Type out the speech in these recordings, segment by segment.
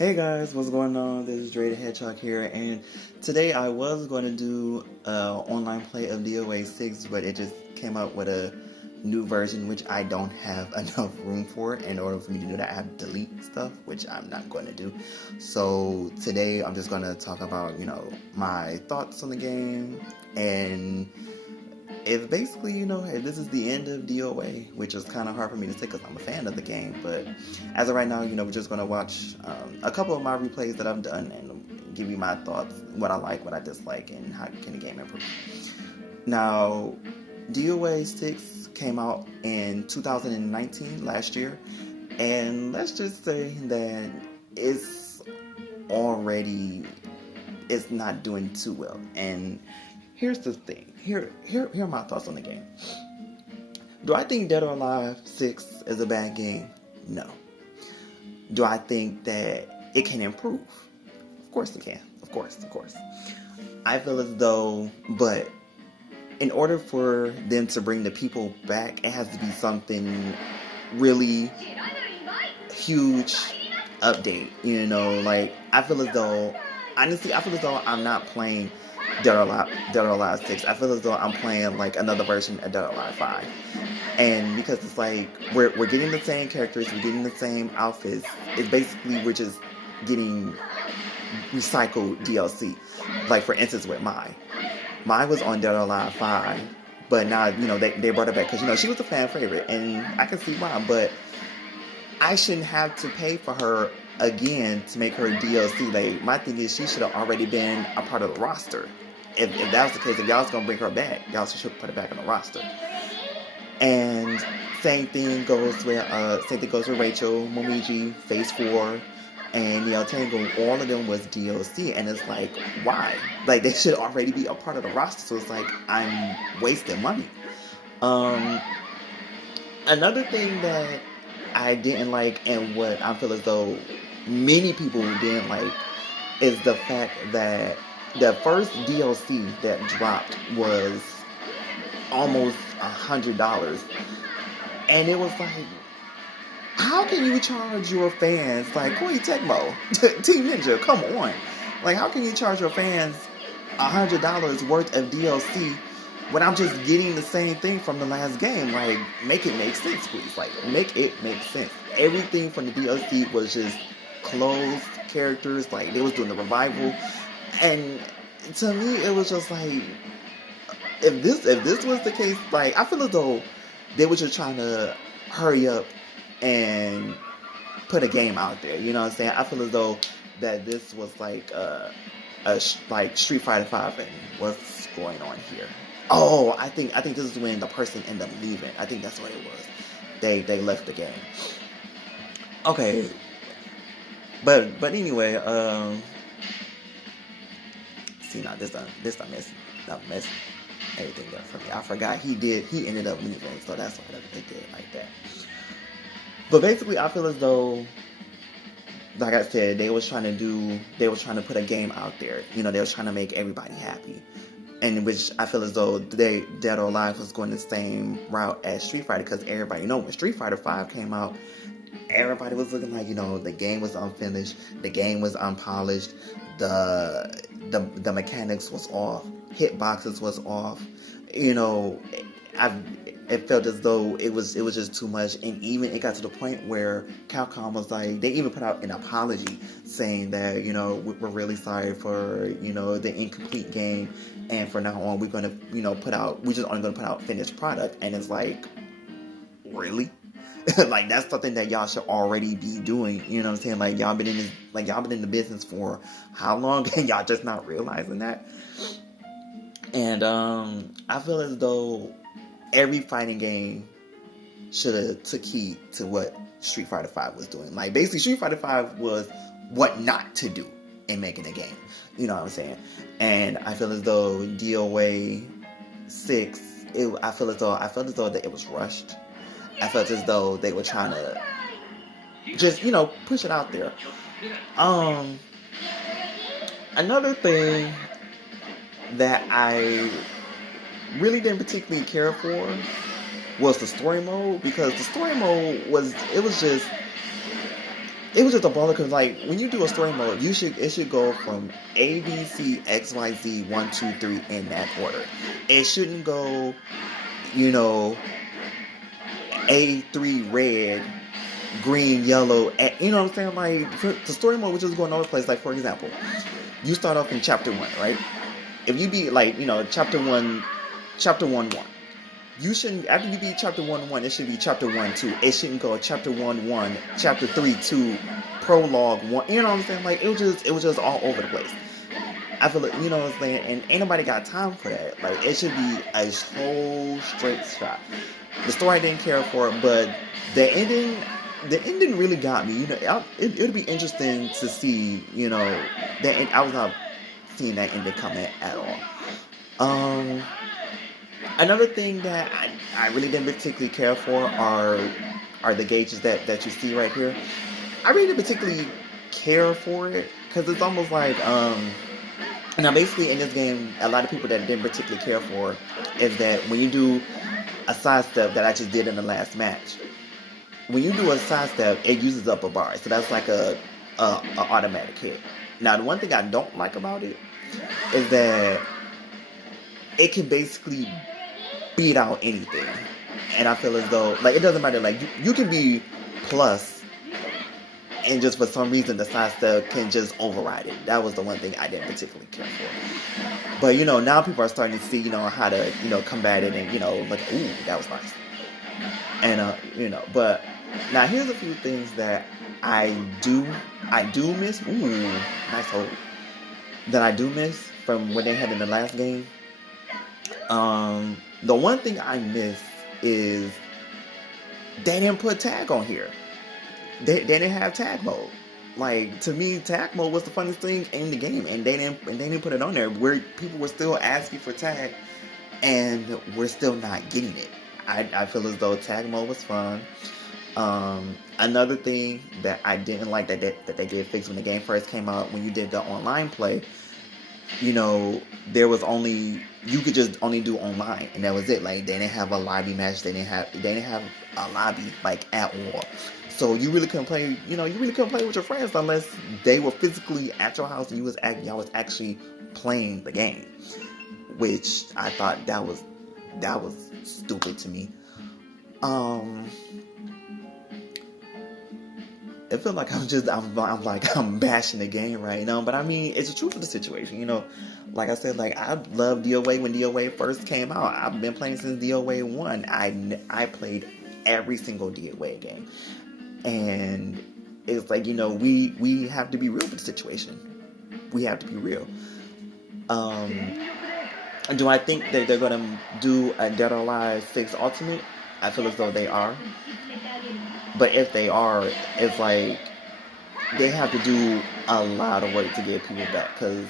Hey guys, what's going on? This is Dre the Hedgehog here, and today I was going to do online play of DOA6, but it just came out with a new version, which I don't have enough room for. In order for me to do that, I have to delete stuff, which I'm not going to do. So today I'm just going to talk about, my thoughts on the game, and it's basically, hey, this is the end of DOA, which is kind of hard for me to say because I'm a fan of the game. But as of right now, we're just going to watch a couple of my replays that I've done and give you my thoughts, what I like, what I dislike, and how can the game improve. Now, DOA6 came out in 2019, last year, and let's just say that it's not doing too well. And here's the thing. Here are my thoughts on the game. Do I think Dead or Alive 6 is a bad game? No. Do I think that it can improve? Of course it can. Of course. I feel as though, but in order for them to bring the people back, it has to be something really huge update. I feel as though, honestly, I'm not playing Dead or Alive 6. I feel as though I'm playing like another version of Dead or Alive 5. And because it's like we're getting the same characters, we're getting the same outfits. It's basically we're just getting recycled DLC. Like for instance with Mai was on Dead or Alive 5, but now they brought it back because she was a fan favorite, and I can see why. But I shouldn't have to pay for her again to make her a DLC. Like, my thing is, she should have already been a part of the roster. If that was the case, if y'all was gonna bring her back, y'all should put her back on the roster. And same thing goes with Rachel, Momiji, Phase 4, and Tango. All of them was DLC, and it's like, why? Like, they should already be a part of the roster. So it's like I'm wasting money. Another thing that I didn't like, and what I feel as though many people didn't like, is the fact that the first DLC that dropped was almost $100, and it was like, how can you charge your fans, like Koei Tecmo, Team Ninja, come on, like how can you charge your fans $100 worth of DLC when I'm just getting the same thing from the last game? Like, make it make sense, please. Like, make it make sense. Everything from the DLC was just closed characters. Like, they was doing the revival, and to me, it was just like, if this was the case, like, I feel as though they were just trying to hurry up and put a game out there. You know what I'm saying? I feel as though that this was like like Street Fighter 5 and what's going on here. Oh, I think this is when the person ended up leaving. I think that's what it was. They left the game. Okay. But anyway, see, now this done mess everything up for me. I forgot he ended up leaving, so that's why they did it like that. But basically, I feel as though, like I said, they was trying to put a game out there. They was trying to make everybody happy. And which I feel as though Dead or Alive was going the same route as Street Fighter, because everybody, when Street Fighter 5 came out, everybody was looking like, the game was unfinished, the game was unpolished, the mechanics was off, hitboxes was off. It felt as though it was just too much, and even it got to the point where Capcom was like, they even put out an apology saying that, we're really sorry for, the incomplete game, and from now on we're gonna, we're just only gonna put out finished product. And it's like, really? Like, that's something that y'all should already be doing. You know what I'm saying? Like, y'all been in the business for how long, and y'all just not realizing that? And I feel as though every fighting game should have took heed to what Street Fighter 5 was doing. Like, basically, Street Fighter 5 was what not to do in making a game. You know what I'm saying? And I feel as though DOA 6, I felt as though that it was rushed. I felt as though they were trying to just, push it out there. Another thing that I really didn't particularly care for was the story mode, because the story mode was just it was just a baller because like when you do a story mode, it should go from A B C X Y Z 1 2 3 in that order. It shouldn't go, you know, A3 red, green, yellow. You know what I'm saying? Like the story mode was just going all over the place. Like for example, you start off in chapter 1, right? If you be like, you know, chapter 1 1. You shouldn't, after you beat chapter 1 1, it should be chapter 1 2. It shouldn't go chapter 1 1, chapter 3 2, prologue 1. You know what I'm saying? Like it was just all over the place. I feel like, you know what I'm saying, and ain't nobody got time for that. Like it should be a whole straight shot. The story I didn't care for, but the ending really got me. You know, it'd be interesting to see. You know, that I was not seeing that ending coming at all. Another thing that I really didn't particularly care for are the gauges that you see right here. I really didn't particularly care for it because it's almost like now basically in this game, a lot of people that didn't particularly care for is that when you do a sidestep that I just did in the last match, when you do a sidestep, it uses up a bar, so that's like a automatic hit. Now the one thing I don't like about it is that it can basically beat out anything, and I feel as though like it doesn't matter. Like you can be plus, and just for some reason the sidestep can just override it. That was the one thing I didn't particularly care for. But you know, now people are starting to see, you know, how to, you know, combat it, and you know, like, ooh, that was nice. And you know, but now here's a few things that I do miss. Ooh, nice hold. That I do miss from what they had in the last game. The one thing I miss is they didn't put tag on here. They didn't have tag mode. Like, to me, tag mode was the funniest thing in the game, and they didn't put it on there. Where people were still asking for tag, and we're still not getting it. I feel as though tag mode was fun. Another thing that I didn't like that they did fix when the game first came out, when you did the online play, you know, there was only, you could just only do online, and that was it. Like, they didn't have a lobby match. They didn't have a lobby, like, at all. So you really couldn't play, you know, with your friends unless they were physically at your house and y'all was actually playing the game, which I thought that was stupid to me. It felt like I'm bashing the game right now, but I mean, it's the truth of the situation, you know. Like I said, like, I loved DOA when DOA first came out. I've been playing since DOA 1. I played every single DOA game, and it's like, you know, we have to be real with the situation. We have to be real. Do I think that they're gonna do a Dead or Alive 6 Ultimate? I feel as though they are. But if they are, it's like they have to do a lot of work to get people back, because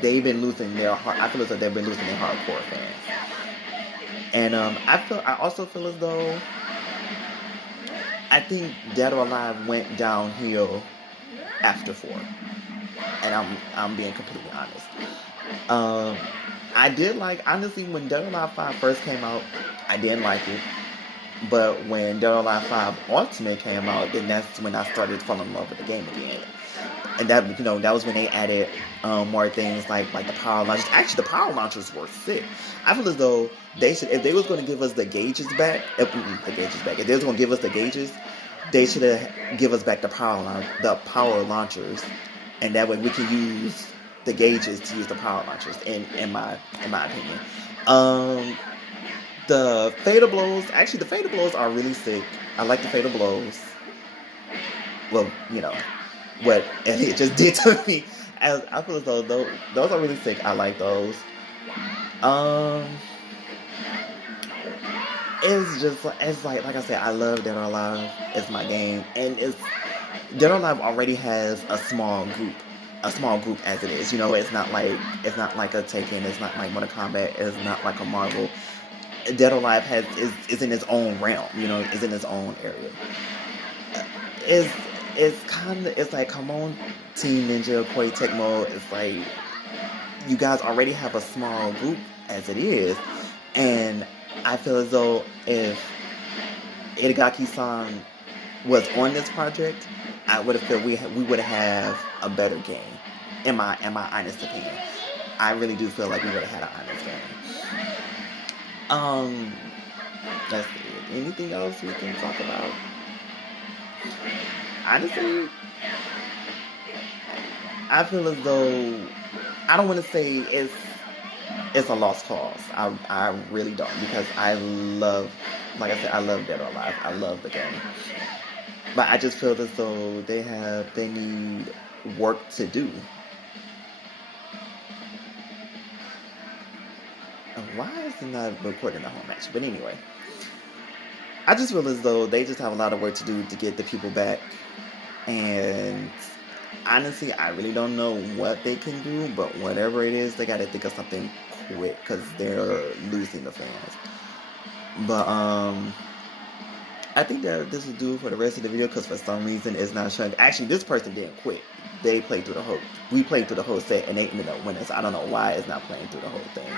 they've been losing their heart. I feel as though they've been losing their hardcore fans. And I also feel as though I think Dead or Alive went downhill after 4. And I'm being completely honest. I did like, honestly, when Dead or Alive 5 first came out, I didn't like it. But when Dead or Alive 5 Ultimate came out, then that's when I started falling in love with the game again. And that, you know, that was when they added more things like the power launchers. Actually, the power launchers were sick. I feel as though they should, if they was going to give us the gauges back, if they was going to give us the gauges, they should have give us back the power launchers, and that way we can use the gauges to use the power launchers. In my opinion. The Fatal Blows, actually the Fatal Blows are really sick. I like the Fatal Blows. Well, you know, what Elliot just did to me. I feel as though those are really sick. I like those. It's like I said, I love Dead or Alive. It's my game. And Dead or Alive already has a small group as it is. You know, it's not like a Tekken, it's not like Mortal Kombat, it's not like a Marvel. Dead or Alive is in its own realm, you know, is in its own area. It's like, come on, Team Ninja, Koei Tecmo. It's like, you guys already have a small group as it is, and I feel as though if Itagaki-san was on this project, I would have felt we would have a better game. In my honest opinion, I really do feel like we would have had an honest game. That's it. Anything else we can talk about? Honestly, I feel as though I don't want to say it's a lost cause. I really don't, because I love, like I said, I love Dead or Alive. I love the game, but I just feel as though they need work to do. Why is it not recording the whole match? But anyway, I just feel as though they just have a lot of work to do to get the people back. And honestly, I really don't know what they can do, but whatever it is, they gotta think of something quick, because they're losing the fans. But I think that this will do it for the rest of the video, because for some reason it's not showing. Actually, this person didn't quit. We played through the whole set, and they ended up winning. So I don't know why it's not playing through the whole thing.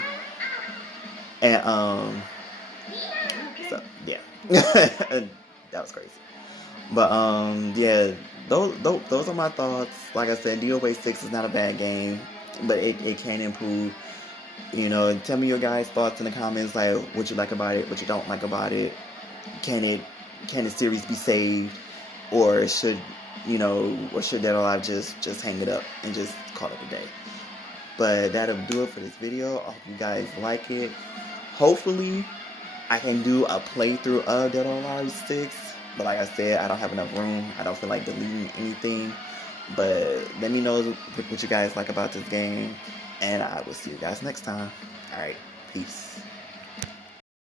And so yeah, that was crazy. But yeah, those are my thoughts. Like I said, DOA6 is not a bad game, but it can improve. You know, tell me your guys' thoughts in the comments, like what you like about it, what you don't like about it. Can the series be saved, or should Dead or Alive just hang it up and just call it a day? But that'll do it for this video. I hope you guys like it. Hopefully, I can do a playthrough of Dead or Alive 6. But like I said, I don't have enough room. I don't feel like deleting anything. But let me know what you guys like about this game. And I will see you guys next time. Alright, peace.